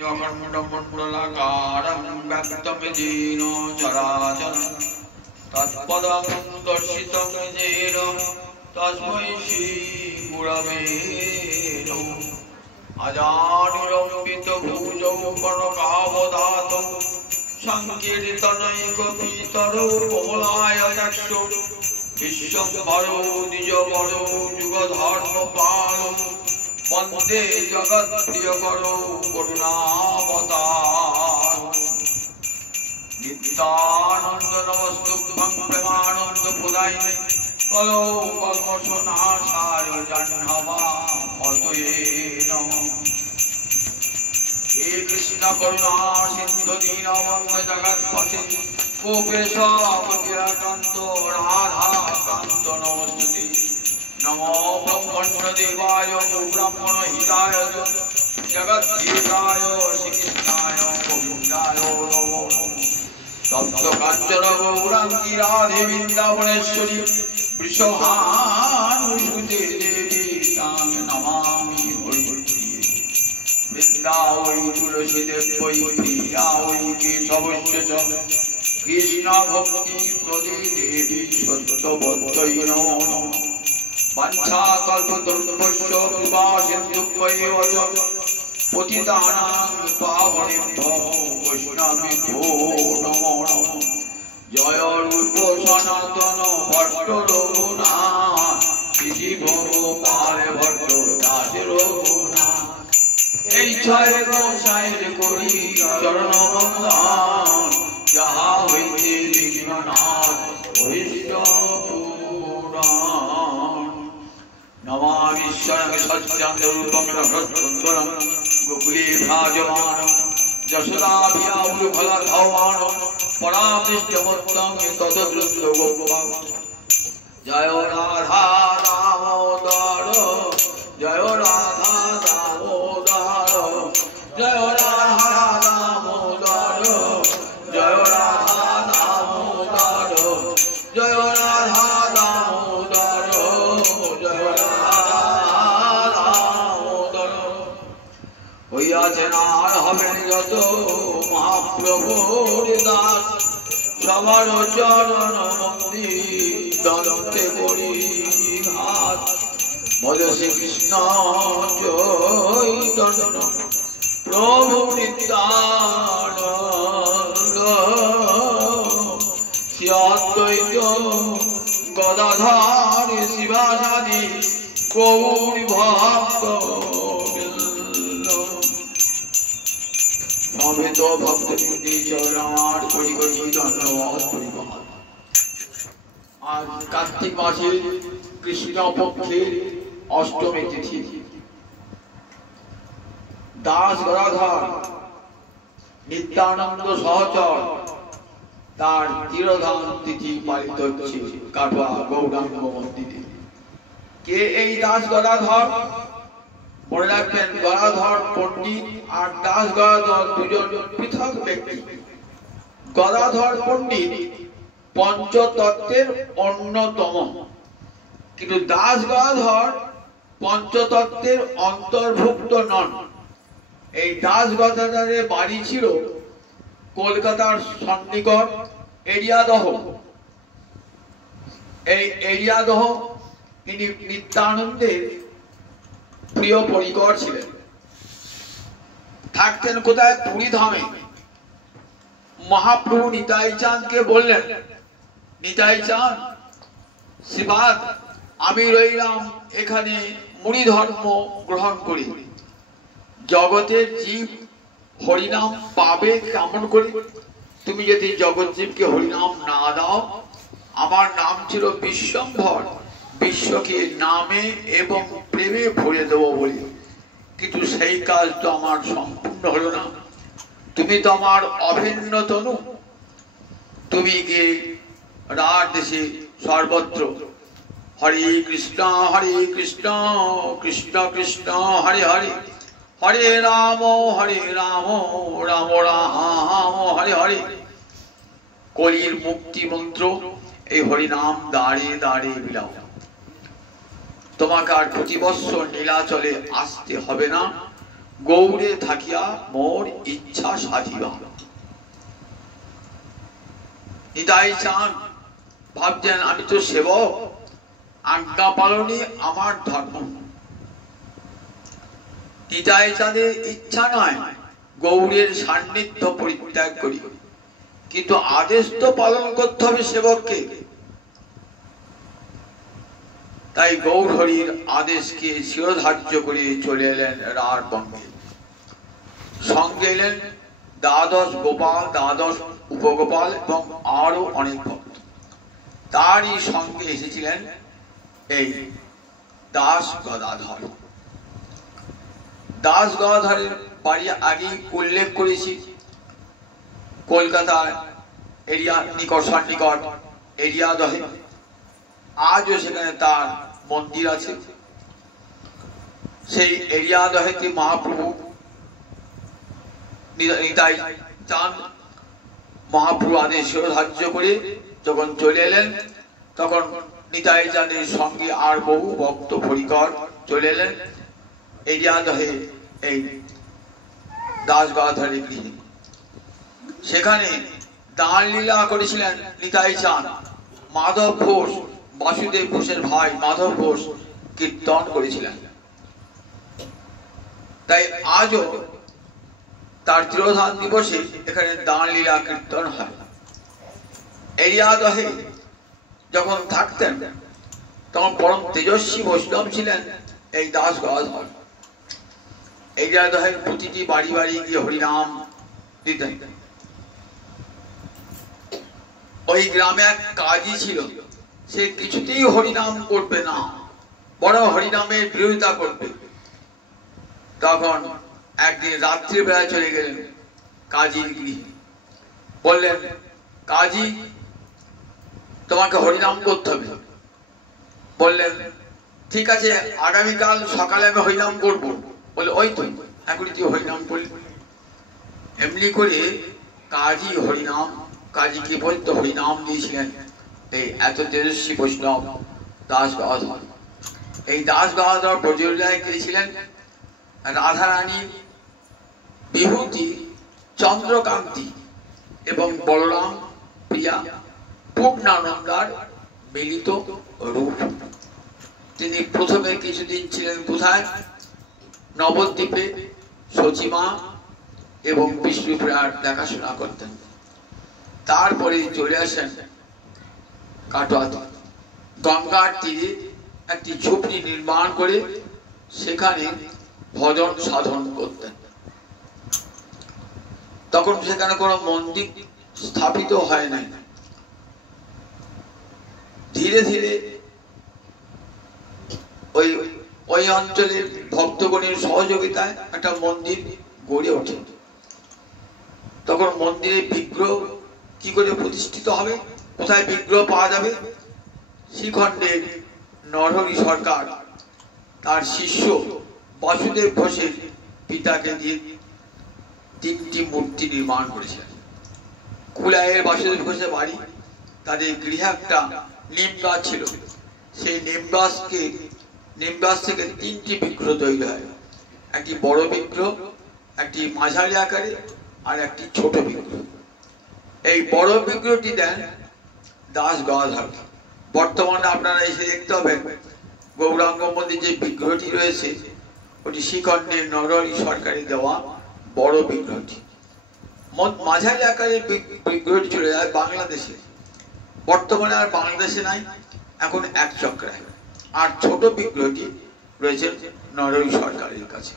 जगन्मण्डलकालं व्याप्तं येन चराचरं तत्पदं दर्शितं येन तस्मै श्रीगुरवे नमः। अजानुलम्बितभुजौ कनकावदातौ संकीर्तनैकपितरौ कमलायताक्षौ विश्वम्भरौ द्विजवरौ युगधर्मपालौ वंदे जगत्प्रियकरो करुणावतारौ। नित्यानंद नमस्तुभ्यं प्रेमानंदप्रदायिने कलौ कल्मषनाशाय जह्नवापतये नमः। हे कृष्ण करुणा सिंधु दीनबन्धु जगत्पते गोपेश गोपिकान्त राधाकान्त नमोस्तुते। नमो ब्रह्मण्यदेवाय ब्राह्मण हिताय जगद्धिताय श्रीकृष्णाय गोविन्दाय नमो नमः। तप्त काञ्चन गौराङ्गी राधे वृन्दावनेश्वरी वृषभानुसुते देवी तां नमामि हरिप्रिये। वृन्दावै तुलसीदेवै प्रिया वै केशवस्य च कृष्ण भक्ति प्रदे देवी सत्यवत्यै नमो नमः। वाञ्छाकल्पतरुभ्यश्च कृपासिन्धुभ्यैव च पतितानां पावनेभ्यो वैष्णवेभ्यो नमो नमः। जय रूप सनातन भट्ट रघुनाथ श्रीभोपाल भट्ट दास रघुनाथ। এই ছয় গোসাইর করি চরণ বন্দন যাহা হইতে বিঘ্ননাশ হইষ্ট नमामीश्वरं सच्चिदानन्दरूपं रघुनन्दनं गोकुले विराजमानं यशोदाभियावुलफलधावानं परामृष्टमत्तं ततदृष्टगोपं। जय राधा दामोदर जय राधा दामोदर जय राधा दामोदर जय राधा दामोदर जय राधा হইয়াছেন আর হবেন যত মহাপ্রভুর দাস সবার চরণ মন্দির দন্তে করি ঘাত। ভজ শ্রীকৃষ্ণ চৈতন্য প্রভু নিত্যানন্দ শ্রী অদ্বৈত গদাধর শিবাসাদি গৌরী ভক্ত সমেত ভক্তবৃন্দি চরণার কোটি কোটি ধন্যবাদ পরিবাদ। আজ কার্তিক মাসের কৃষ্ণ পক্ষের অষ্টমী তিথি দাস গদাধর নিত্যানন্দ সহচর তার তিরোধান তিথি পালিত হচ্ছে কাটোয়া গৌরাঙ্গ মন্দিরে। কে এই দাস গদাধর? মনে রাখবেন, গদাধর পণ্ডিত আর দাস গদাধর দুজন পৃথক ব্যক্তি। গদাধর পণ্ডিত পঞ্চতত্ত্বের অন্যতম, কিন্তু দাস গদাধর পঞ্চতত্ত্বের অন্তর্ভুক্ত নন। এই দাস গদাধরের বাড়ি ছিল কলকাতার সন্নিকট এরিয়াদহ। এই এরিয়াদহ তিনি নিত্যানন্দের প্রিয় পরিকর ছিলেন। থাকতেন কোথায়? পুরী ধামে। মহাপ্রভু নিতাই চাঁদকে বললেন, নিতাই চাঁদ শিবাদ, আমি রইলাম এখানে মুনি ধর্ম গ্রহণ করি। জগতের জীব হরিনাম পাবে কেমন করে? তুমি যদি জগৎ জীবকে হরিনাম না দাও। আমার নাম ছিল বিশ্বম্ভর, বিশ্বকে নামে এবং প্রেমে ভরে দেব বলি, কিন্তু সেই কাজ তো আমার সম্পূর্ণ হলো না। তুমি তো আমার অভিন্ন তনু, তুমি গে রাত দেশে সর্বত্র হরে কৃষ্ণ কৃষ্ণ কৃষ্ণ হরে হরে হরে রাম রাম রাম হরে হরে। কলির মুক্তি মন্ত্র এই হরিনাম দাঁড়িয়ে দাঁড়িয়ে বিলাও। তোমাকে আর প্রতি বৎসর নীলাচলে আসতে হবে না, গৌরে থাকিয়া মোর ইচ্ছা সাধিবা। নিতাই চাঁদ ভাবছেন আমি তো সেবক, আজ্ঞা পালনই আমার ধর্ম। নিতাই চাঁদের ইচ্ছা নয় গৌরের সান্নিধ্য পরিত্যাগ করি, কিন্তু আদেশ তো পালন করতে হবে সেবককে। তাই গৌর হরির আদেশকে শিরোধার্য করে চলে এলেন রার বঙ্গে। সঙ্গে এলেন দ্বাদশ গোপাল, দ্বাদশ উপগোপাল এবং আরো অনেক ভক্ত। তারই সঙ্গে এসেছিলেন এই দাস গদাধর। দাস গদাধরের বাড়ি আগে উল্লেখ করেছি, কলকাতার এরিয়া নিকট সন্নিকট এরিয়াদহে। আজও সেখানে তার মন্দির আছে। সেই এরিয়াদহেতে মহাপ্রভু নিতাই চাঁদ মহাপ্রভু আদেশ শিরোধার্য করে যখন চলে এলেন, তখন নিতাই চাঁদের সঙ্গে আর বহু ভক্ত পরিকর চলে এলেন এরিয়াদহে এই দাস গদাধরের গৃহে। সেখানে দান লীলা করেছিলেন নিতাই চাঁদ। মাধব ঘোষ, বাসুদেব ঘোষের ভাই মাধব ঘোষ কীর্তন করেছিলেন। তাই আজও তার তিরোধান দিবসে এখানে দান লীলা কীর্তন হয়। এরিয়াদহে যখন থাকতেন তখন পরম তেজস্বী বৈষ্ণব ছিলেন এই দাস গদাধর। এরিয়াদহের প্রতিটি বাড়ি বাড়ি গিয়ে হরিনাম দিতেন। ওই গ্রামে এক কাজী ছিল, সে কিছুতেই হরিনাম করবে না, বড় হরিনামের বিরোধিতা করবে। তখন একদিন রাত্রিবেলা চলে গেলেন কাজীর গৃহে, বললেন কাজী তোমাকে হরিনাম করতে হবে। বললেন ঠিক আছে, আগামীকাল সকালে আমি হরিনাম করবো। বলে ওই তো এখনই তুই হরিনাম করলি। এমনি করে কাজী হরিনাম, কাজীকে বলতো হরিনাম দিয়েছিলেন এই এত তেজস্বী বৈষ্ণব দাস গদাধর। এই দাস গদাধর ব্রজলীলায় গিয়েছিলেন রাধারানী, বিভূতি, চন্দ্রকান্তি এবং বলরাম প্রিয়া পূর্ণানন্দার মিলিত রূপ। তিনি প্রথমে কিছুদিন ছিলেন কোথায়? নবদ্বীপে সচিমা এবং বিষ্ণুপ্রিয়ার দেখাশোনা করতেন। তারপরে চলে আসেন কাটোয়াতে, গঙ্গার তীরে একটি ঝুপড়ি নির্মাণ করে সেখানে ভজন সাধন করতেন। তখন সেখানে কোনো মন্দির স্থাপিত হয় নাই। ধীরে ধীরে ওই অঞ্চলের ভক্তগণের সহযোগিতায় একটা মন্দির গড়ে ওঠে। তখন মন্দিরে বিগ্রহ কি করে প্রতিষ্ঠিত হবে, কোথায় বিগ্রহ পাওয়া যাবে? শ্রীখণ্ডের নরহরি সরকার তার শিষ্য বাসুদেব ঘোষের পিতাকে দিয়ে 3টি মূর্তি নির্মাণ করেছিলেন। কুলাইয়ের বাসুদেব ঘোষের বাড়ি, তাদের গৃহে একটা নিম গাছ ছিল। সেই নিম গাছ থেকে 3টি বিগ্রহ তৈরি হয়। একটি বড় বিগ্রহ, একটি মাঝারি আকারে আর একটি ছোট বিগ্রহ। এই বড় বিগ্রহটি দেন দাস গদাধর। বর্তমানে আপনারা এসে দেখতে পাবেন গৌরাঙ্গ মন্দির যে বিগ্রহটি রয়েছে ওটি শ্রীখণ্ডের নরহরি সরকারি দেওয়া বড় বিগ্রহটি। মাঝারি আকারের বিগ্রহটি চলে যায় বাংলাদেশে, বর্তমানে আর বাংলাদেশে নাই, এখন এক চক্রায়। আর ছোট বিগ্রহটি রয়েছে নরহরি সরকারের কাছে।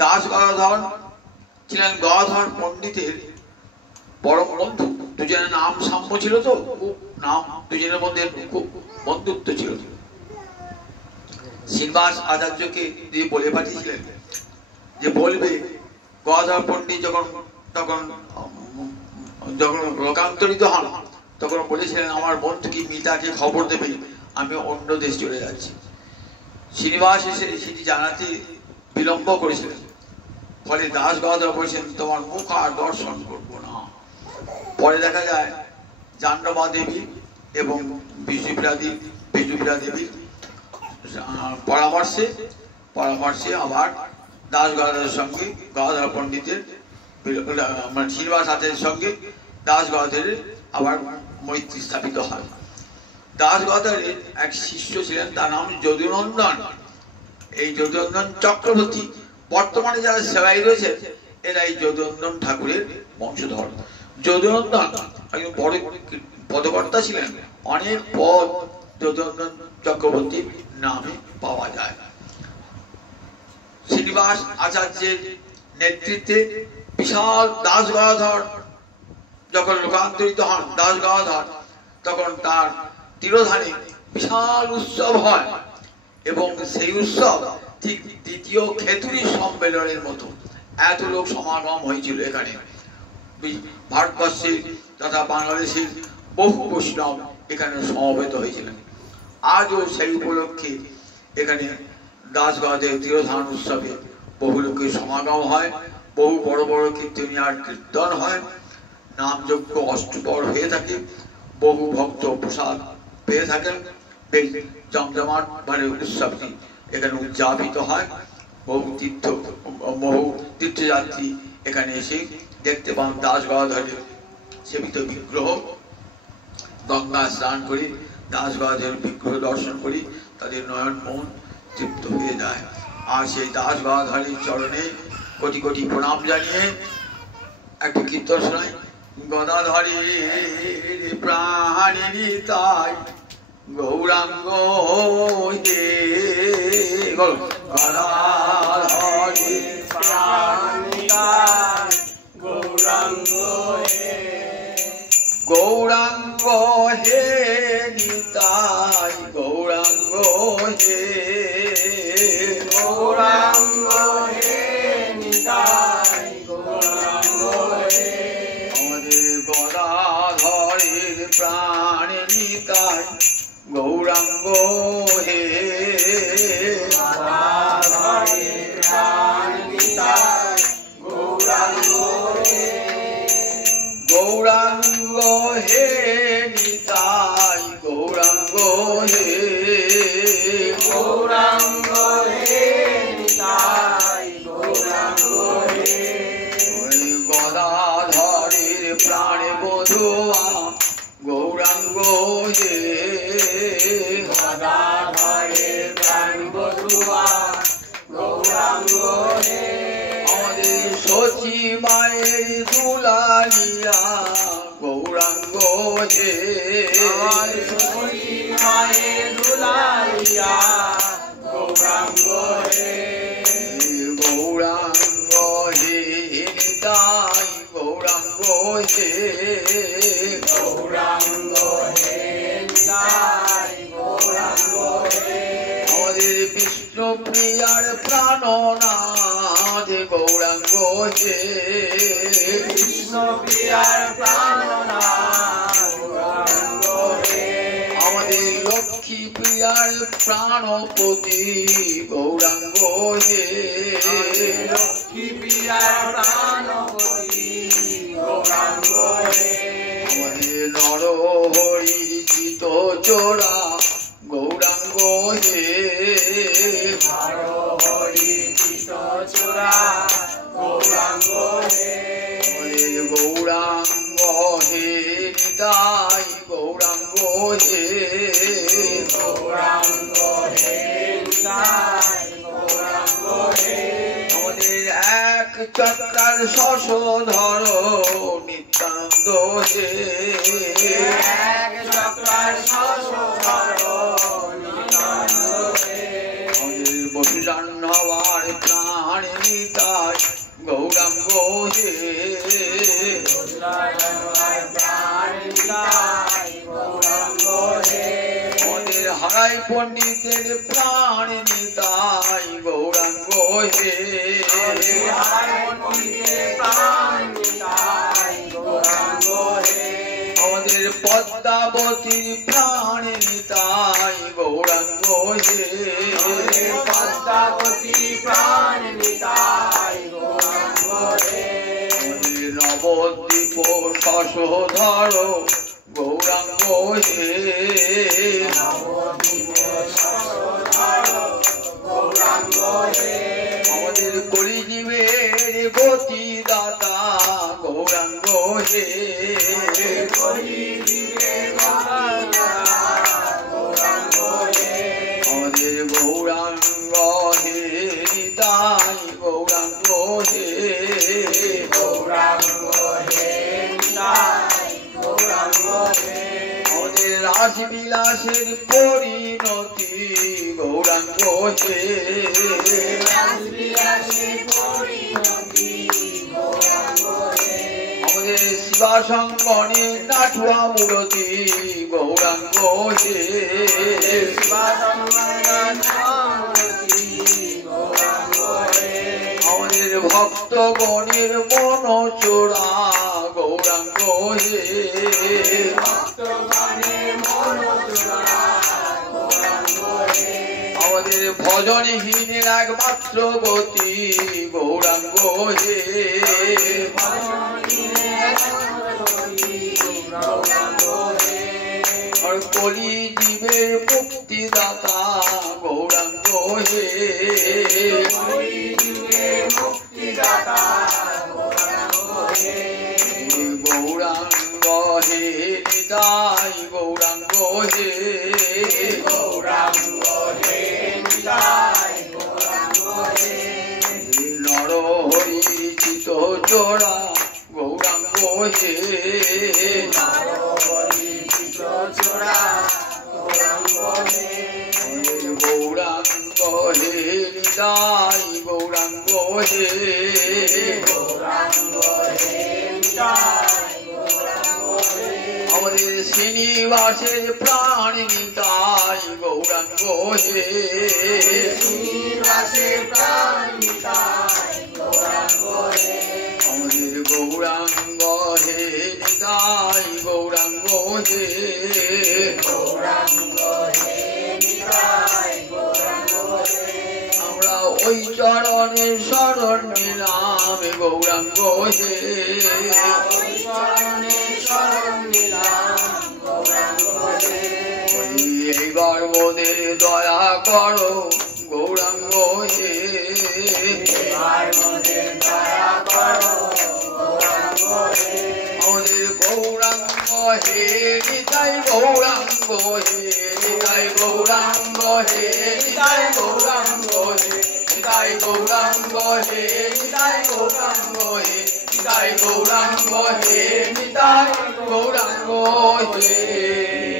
দাস গদাধর ছিলেন গদাধর পণ্ডিতের বড় বন্ধু। দুজনের নাম সাম্য ছিল, তো খুব নাম দুজনের মধ্যে খুব বন্ধুত্ব ছিল। শ্রীনিবাস আচার্যকে দিয়ে বলে পাঠিয়েছিলেন যে বলবে গদাধর পণ্ডিত যখন লোকান্তরিত হন তখন বলেছিলেন আমার বন্ধু কি মিতাকে খবর দেবে, আমি অন্য দেশ চলে যাচ্ছি। শ্রীনিবাস এসে সেটি জানাতে বিলম্ব করেছিলেন। ফলে দাস গদাধর বলছেন তোমার মুখ আর দর্শন করবো না। পরে দেখা যায় জাহ্নবী দেবী এবং বিষ্ণুপ্রিয়া দেবীর পরামর্শে আবার দাস গদাধরের সঙ্গে গদাধর পণ্ডিতের মানে শ্রীনিবাস আচার্যের সঙ্গে দাস গদাধরের আবার মৈত্রী স্থাপিত হয়। দাস গদাধরের এক শিষ্য ছিলেন, তার নাম যদুনন্দন। এই যদুনন্দন চক্রবর্তী বর্তমানে যারা সেবাই রয়েছে এরা এই যদুনন্দন ঠাকুরের বংশধর। যদুনন্দন একজন বড় পদকর্তা ছিলেন, অনেক পদ যদুনন্দন চক্রবর্তীর নামে পাওয়া যায়। শ্রীনিবাস আচার্যের নেতৃত্বে বিশাল দাস গদাধর যখন লোকান্তরিত হন, দাস গদাধর তখন তার তিরোধানে বিশাল উৎসব হয় এবং সেই উৎসব ঠিক দ্বিতীয় খেতুরি সম্মেলনের মতো এত লোক সমাগম হয়েছিল। এখানে ভারতবর্ষের তথা বাংলাদেশের বহু বৈষ্ণব এখানে সমবেত হয়েছিলেন। আজও সেই উপলক্ষে এখানে দাস গদাধরের তিরোধান উৎসবে বহু লোকের সমাগম হয়, বহু বড় বড় কীর্তনিয়ার কীর্তন হয়, নামযজ্ঞ অষ্টপ্রহর হয়ে থাকে, বহু ভক্ত প্রসাদ পেয়ে থাকেন। বেশ জমজমাট ভাবে উৎসবটি এখানে উদযাপিত হয়। বহু তীর্থযাত্রী এখানে এসে দেখতে পান দাস গদাধরের সেবিত বিগ্রহ। গঙ্গা স্নান করে দাস গদাধরের বিগ্রহ দর্শন করি তাদের নয়ন মন তৃপ্ত হয়ে যায়। আর সেই দাস গদাধরের চরণে কোটি কোটি প্রণাম জানিয়ে একটি কীর্তন শোনায়। গদাধরের প্রাণী তাই গৌরাঙ্গ হে, গদাধরের প্রাণী তাই গৌরাঙ্গ হে, গৌরাঙ্গ হে নিতাই গৌরাঙ্গ হে, গৌরাঙ্গ হে নিতাই গৌরাঙ্গ হে, আমাদের গদাধরের প্রাণ নিতাই গৌরাঙ্গ হে, গদাধরের প্রাণ নিতাই গৌরাঙ্গ হে, গৌরাঙ্গ হে নিতাই গৌরাঙ্গ হে, গৌরাঙ্গ হে নিতাই গৌরাঙ্গ হে, গদাধরের প্রাণ বধুয়া গৌরাঙ্গ হে, গদাধরের প্রাণ বধুয়া গৌরাঙ্গ হে, আমাদের সচি মায়ের দুলালিয়া গৌরাঙ্গ হে, সচি মায়ের দুলালিয়া গৌরাঙ্গ হে, গৌরাঙ্গ হে নিতাই গৌরাঙ্গ হে, গৌরাঙ্গ হে নিতাই গৌরাঙ্গ হে, আমাদের বিষ্ণু প্রিয়ার প্রাণনাথ গৌরাঙ্গ হে, বিষ্ণু প্রিয়ার প্রাণনাথ গৌরাঙ্গ হে, আমাদের লক্ষ্মী প্রিয়ার প্রাণপতি গৌরাঙ্গ হে, লক্ষ্মী প্রিয়ার প্রাণপতি গৌরাঙ্গ হে, আমাদের নরহরির চিত চোরা গৌরাঙ্গ হে, নরহরির চিত চোরা গৌরাঙ্গ হে, গৌরাঙ্গ হে নিতাই গৌরাঙ্গ হে, গৌরাঙ্গ হে নিতাই গৌরাঙ্গ হে, আমাদের এক চক্রার শশধর নিত্যানন্দ হে, এক চক্রার শশধর নিত্যানন্দ হে, আমাদের বসুজাহ্নবার প্রাণ নিতাই গৌরাঙ্গ হে, বসুজাহ্নবার প্রাণ নিতাই গৌরাঙ্গ হে, আমাদের হারাই পণ্ডিতের প্রাণ নিতাই গৌরাঙ্গ হে, হারাই পণ্ডিতের প্রাণ নিতাই গৌরাঙ্গ হে, আমাদের পদ্মাবতীর প্রাণ নিতাই গৌরাঙ্গ হে, পদ্মাবতীর প্রাণ নিতাই গৌরাঙ্গ হে, আমাদের নবদ্বীপ শশধর গৌরাঙ্গ হে, নবদ্বীপ শশধর গৌরাঙ্গ হে, আমাদের গতি দাতা গৌরাঙ্গ হে আমাদের গৌরাঙ্গ হে নিতাই গৌরাঙ্গ হে আমাদের রাসবিলাসের পরিণতি গৌরাঙ্গ হে আমাদের শিবাসঙ্গনে নাটুয়া মূরতি গৌরাঙ্গ হে আমাদের ভক্তগণের মন চোরা গৌরাঙ্গ হে আমাদের ভজনহীনের একমাত্র গতি গৌরাঙ্গ হে আর কলি জীবের মুক্তিদাতা গৌরাঙ্গ হে গৌরাঙ্গ হে নিতাই গৌরাঙ্গ হে নর হরি চিত চোরা গৌরাঙ্গ হে গৌরাঙ্গ হে নিতাই গৌরাঙ্গ হে আমাদের শ্রীনিবাসের প্রাণ নিতাই গৌরাঙ্গ হে আমাদের গৌরাঙ্গ হে নিতাই গৌরাঙ্গ হে আমরা ওই চরণের শরণ নিলাম গৌরাঙ্গ হে এইবার মোদের দয়া করো গৌরাঙ্গ হে আমাদের গৌরাঙ্গ হে নিতাই গৌরাঙ্গ হে নিতাই গৌরাঙ্গ হে নিতাই গৌরাঙ্গ হে নিতাই গৌরাঙ্গ হে নিতাই গৌরাঙ্গ হে নিতাই গৌরাঙ্গ হে নিতাই গৌরাঙ্গ হে